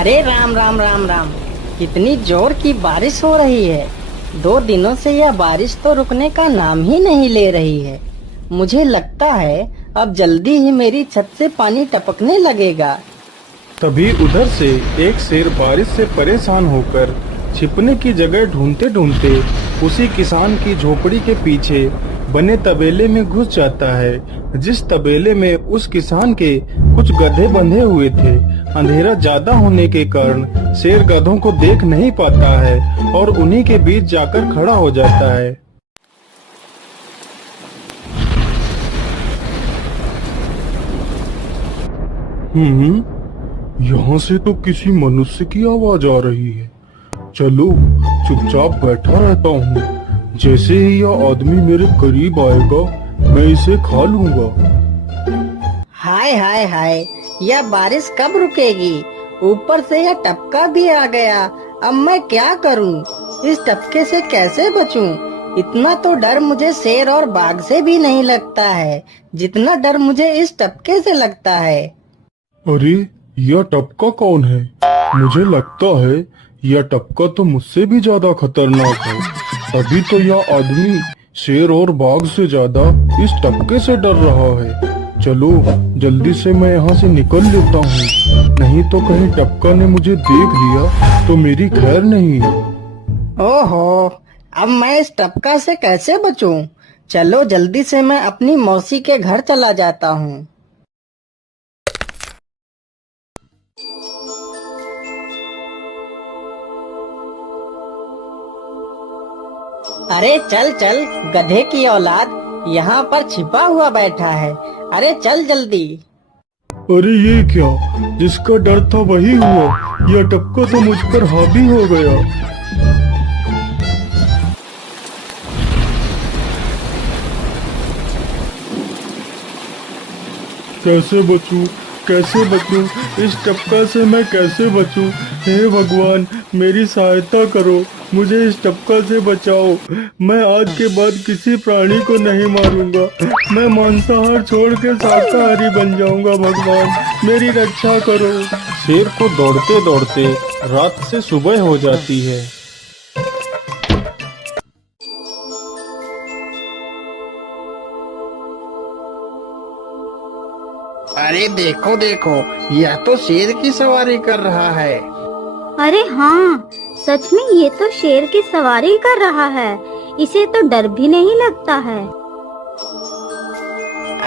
अरे राम राम राम राम। कितनी जोर की बारिश हो रही है। 2 दिनों से यह बारिश तो रुकने का नाम ही नहीं ले रही है। मुझे लगता है अब जल्दी ही मेरी छत से पानी टपकने लगेगा। तभी उधर से एक शेर बारिश से परेशान होकर छिपने की जगह ढूंढते ढूंढते उसी किसान की झोपड़ी के पीछे बने तबेले में घुस जाता है, जिस तबेले में उस किसान के कुछ गधे बंधे हुए थे। अंधेरा ज्यादा होने के कारण शेर गधों को देख नहीं पाता है और उन्हीं के बीच जाकर खड़ा हो जाता है। यहाँ से तो किसी मनुष्य की आवाज आ रही है। चलो चुपचाप बैठा रहता हूँ। जैसे ही यह आदमी मेरे करीब आएगा मैं इसे खा लूंगा। हाय हाय हाय, यह बारिश कब रुकेगी? ऊपर से यह टपका भी आ गया। अब मैं क्या करूं? इस टपके से कैसे बचूं? इतना तो डर मुझे शेर और बाघ से भी नहीं लगता है जितना डर मुझे इस टपके से लगता है। अरे यह टपका कौन है? मुझे लगता है यह टपका तो मुझसे भी ज्यादा खतरनाक है। तभी तो यह आदमी शेर और बाघ से ज्यादा इस टपके से डर रहा है। चलो जल्दी से मैं यहाँ से निकल लेता हूँ, नहीं तो कहीं टपका ने मुझे देख लिया तो मेरी खैर नहीं। ओहो, अब मैं इस टपका से कैसे बचूं? चलो जल्दी से मैं अपनी मौसी के घर चला जाता हूँ। अरे चल चल गधे की औलाद, यहाँ पर छिपा हुआ बैठा है। अरे चल जल्दी। अरे ये क्या, जिसका डर था वही हुआ। यह टपका तो मुझ पर हावी हो गया। कैसे बचूं? कैसे बचूं? इस टपका से मैं कैसे बचूं? हे भगवान मेरी सहायता करो, मुझे इस टपका से बचाओ। मैं आज के बाद किसी प्राणी को नहीं मारूंगा। मैं मांसाहार छोड़ के शाकाहारी बन जाऊंगा। भगवान मेरी रक्षा करो। शेर को दौड़ते दौड़ते रात से सुबह हो जाती है। अरे देखो देखो, यह तो शेर की सवारी कर रहा है। अरे हाँ, सच में ये तो शेर की सवारी कर रहा है। इसे तो डर भी नहीं लगता है।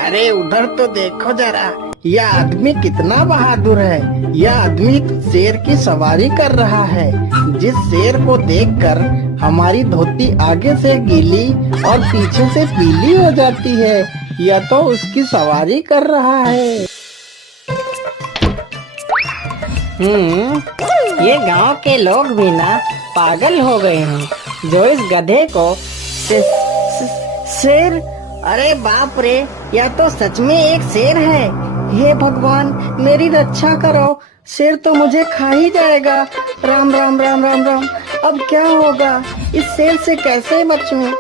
अरे उधर तो देखो जरा, यह आदमी कितना बहादुर है। यह आदमी शेर की सवारी कर रहा है। जिस शेर को देखकर हमारी धोती आगे से गीली और पीछे से पीली हो जाती है, यह तो उसकी सवारी कर रहा है। ये गांव के लोग भी ना पागल हो गए हैं जो इस गधे को शेर। अरे बाप रे, यह तो सच में एक शेर है। हे भगवान मेरी रक्षा करो, शेर तो मुझे खा ही जाएगा। राम राम राम राम राम। अब क्या होगा? इस शेर से कैसे बचूं?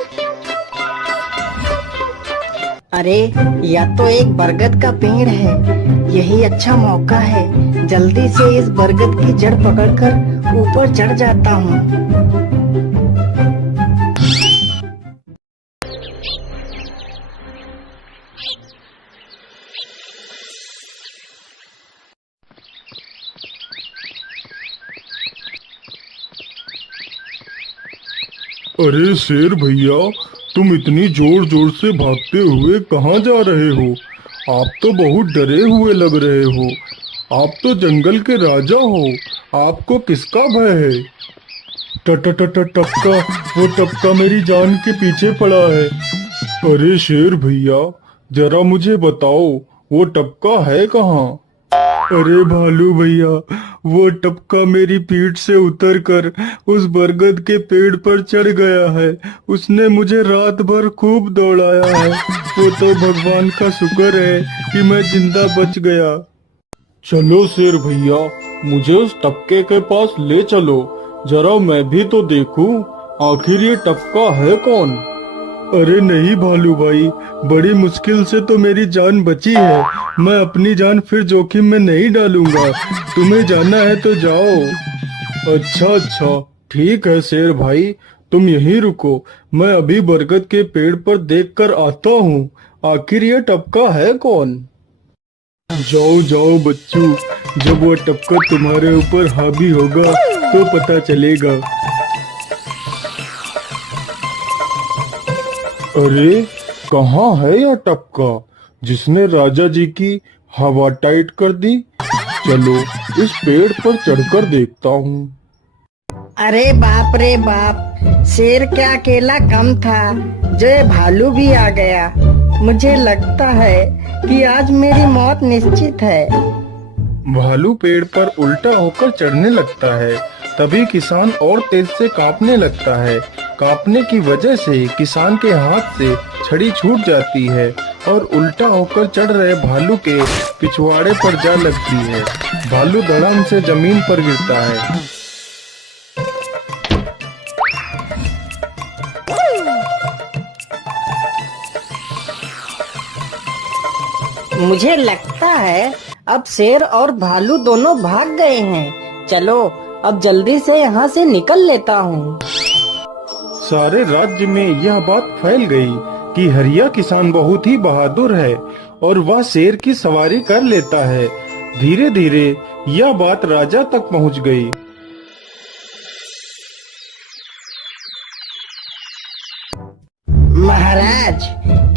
अरे यह तो एक बरगद का पेड़ है। यही अच्छा मौका है। जल्दी से इस बरगद की जड़ पकड़कर ऊपर चढ़ जाता हूँ। अरे शेर भैया, तुम इतनी जोर जोर से भागते हुए कहाँ जा रहे हो? आप तो बहुत डरे हुए लग रहे हो। आप तो जंगल के राजा हो, आपको किसका भय है? टपका, वो टपका मेरी जान के पीछे पड़ा है। अरे शेर भैया, जरा मुझे बताओ वो टपका है कहाँ? अरे भालू भैया, वो टपका मेरी पीठ से उतरकर उस बरगद के पेड़ पर चढ़ गया है। उसने मुझे रात भर खूब दौड़ाया है। वो तो भगवान का शुक्र है कि मैं जिंदा बच गया। चलो शेर भैया, मुझे उस टपके के पास ले चलो, जरा मैं भी तो देखूं आखिर ये टपका है कौन। अरे नहीं भालू भाई, बड़ी मुश्किल से तो मेरी जान बची है। मैं अपनी जान फिर जोखिम में नहीं डालूंगा। तुम्हें जाना है तो जाओ। अच्छा अच्छा, ठीक है शेर भाई, तुम यहीं रुको। मैं अभी बरगद के पेड़ पर देख कर आता हूँ। आखिर ये टपका है कौन? जाओ जाओ बच्चों, जब वो टपका तुम्हारे ऊपर हावी होगा तो पता चलेगा। अरे कहाँ है यह टपका जिसने राजा जी की हवा टाइट कर दी? चलो इस पेड़ पर चढ़कर देखता हूँ। अरे बाप रे बाप, शेर क्या अकेला कम था, जो ये भालू भी आ गया। मुझे लगता है कि आज मेरी मौत निश्चित है। भालू पेड़ पर उल्टा होकर चढ़ने लगता है। तभी किसान और तेज से कांपने लगता है। कांपने की वजह से किसान के हाथ से छड़ी छूट जाती है और उल्टा होकर चढ़ रहे भालू के पिछवाड़े पर जा लगती है। भालू धड़ाम से जमीन पर गिरता है। मुझे लगता है अब शेर और भालू दोनों भाग गए हैं। चलो अब जल्दी से यहाँ से निकल लेता हूँ। सारे राज्य में यह बात फैल गई कि हरिया किसान बहुत ही बहादुर है और वह शेर की सवारी कर लेता है। धीरे धीरे यह बात राजा तक पहुँच गई। महाराज,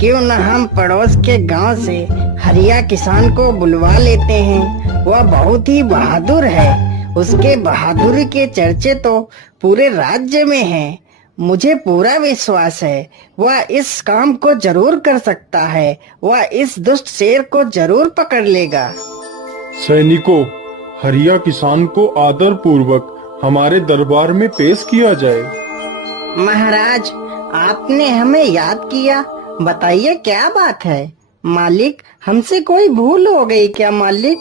क्यों न हम पड़ोस के गांव से हरिया किसान को बुलवा लेते हैं। वह बहुत ही बहादुर है। उसके बहादुरी के चर्चे तो पूरे राज्य में हैं। मुझे पूरा विश्वास है वह इस काम को जरूर कर सकता है। वह इस दुष्ट शेर को जरूर पकड़ लेगा। सैनिकों, हरिया किसान को आदर पूर्वक हमारे दरबार में पेश किया जाए। महाराज, आपने हमें याद किया। बताइए क्या बात है। मालिक, हमसे कोई भूल हो गई क्या मालिक?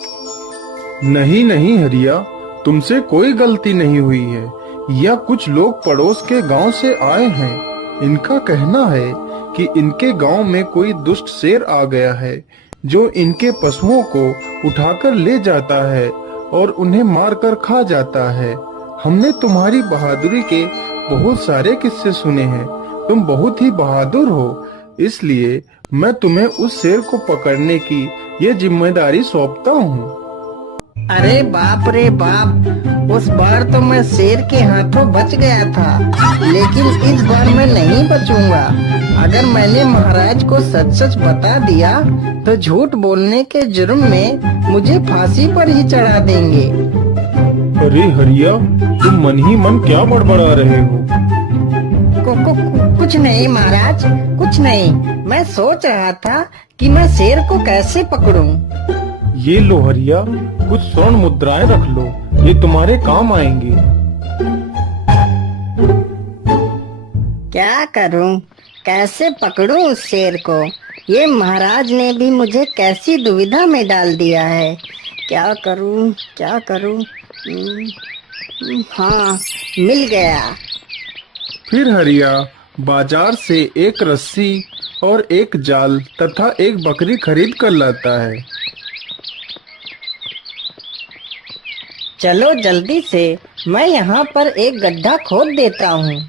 नहीं नहीं हरिया, तुमसे कोई गलती नहीं हुई है। यह कुछ लोग पड़ोस के गांव से आए हैं। इनका कहना है कि इनके गांव में कोई दुष्ट शेर आ गया है जो इनके पशुओं को उठाकर ले जाता है और उन्हें मारकर खा जाता है। हमने तुम्हारी बहादुरी के बहुत सारे किस्से सुने हैं। तुम बहुत ही बहादुर हो, इसलिए मैं तुम्हें उस शेर को पकड़ने की ये जिम्मेदारी सौंपता हूँ। अरे बाप रे बाप, उस बार तो मैं शेर के हाथों बच गया था, लेकिन इस बार मैं नहीं बचूंगा। अगर मैंने महाराज को सच सच बता दिया तो झूठ बोलने के जुर्म में मुझे फांसी पर ही चढ़ा देंगे। अरे हरिया, तुम मन ही मन क्या बड़बड़ा रहे हो? कुछ नहीं महाराज, कुछ नहीं। मैं सोच रहा था कि मैं शेर को कैसे पकड़ूं। ये लो हरिया, कुछ स्वर्ण मुद्राएं रख लो, ये तुम्हारे काम आएंगी। क्या करूं, कैसे पकड़ूं उस शेर को? ये महाराज ने भी मुझे कैसी दुविधा में डाल दिया है। क्या करूं, क्या करूं? हाँ, मिल गया। फिर हरिया बाजार से एक रस्सी और एक जाल तथा एक बकरी खरीद कर लाता है। चलो जल्दी से, मैं यहाँ पर एक गड्ढा खोद देता हूँ।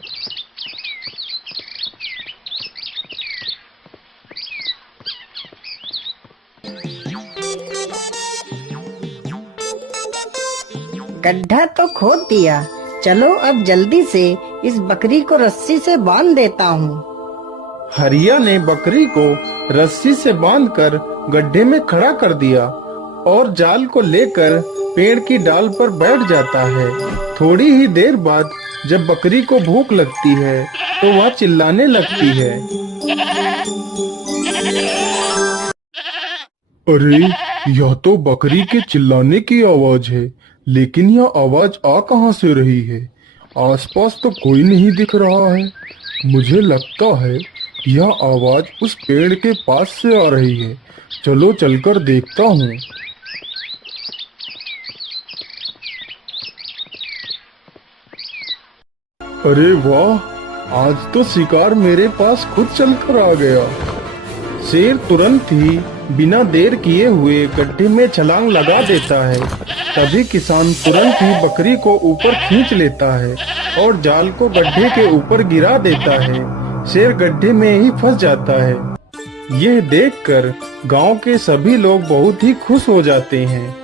गड्ढा तो खोद दिया। चलो अब जल्दी से इस बकरी को रस्सी से बांध देता हूँ। हरिया ने बकरी को रस्सी से बांधकर गड्ढे में खड़ा कर दिया और जाल को लेकर पेड़ की डाल पर बैठ जाता है। थोड़ी ही देर बाद जब बकरी को भूख लगती है तो वह चिल्लाने लगती है। अरे, यह तो बकरी के चिल्लाने की आवाज है, लेकिन यह आवाज आ कहां से रही है? आसपास तो कोई नहीं दिख रहा है। मुझे लगता है यह आवाज उस पेड़ के पास से आ रही है। चलो चलकर देखता हूँ। अरे वाह, आज तो शिकार मेरे पास खुद चलकर आ गया। शेर तुरंत ही बिना देर किए हुए गड्ढे में छलांग लगा देता है। तभी किसान तुरंत ही बकरी को ऊपर खींच लेता है और जाल को गड्ढे के ऊपर गिरा देता है। शेर गड्ढे में ही फंस जाता है। यह देखकर गांव के सभी लोग बहुत ही खुश हो जाते हैं।